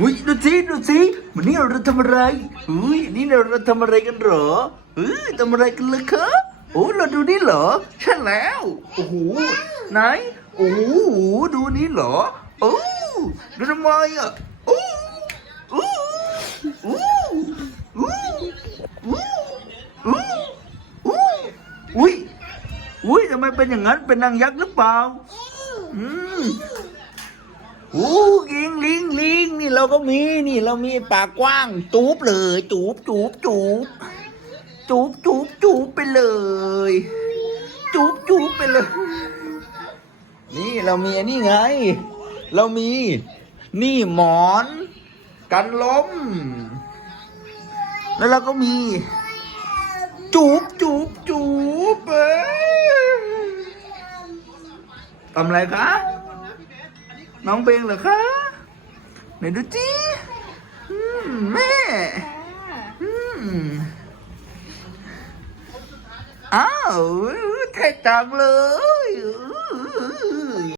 อุ้ยดูสิวันนี้เราทำอะไรอุ้ยนี่เราทำอะไรกันเหรอทำอะไรกันเลยครับโอ้เราดูนี่เหรอใช่แล้วโอ้โหไหนโอ้โหดูนี่เหรอโอ้ดูทำไมอ่ะโอ้โอ้โอ้โอ้โอ้โอ้โอ้อุ้ยทำไมเป็นอย่างนั้นเป็นนางยักษ์หรือเปล่าอืม โอ้ลิงนี่เราก็มีนี่เรามีปากกว้างจูบเลยจูบไปเลยจูบไปเลยนี่เรามีอันนี้ไงเรามีนี่หมอนกันล้มแล้วเราก็มีจูบเอ้ยทำอะไรคะน้องเบงเหรอคะไหนดูจิแม่อ้าวเท่จังเลย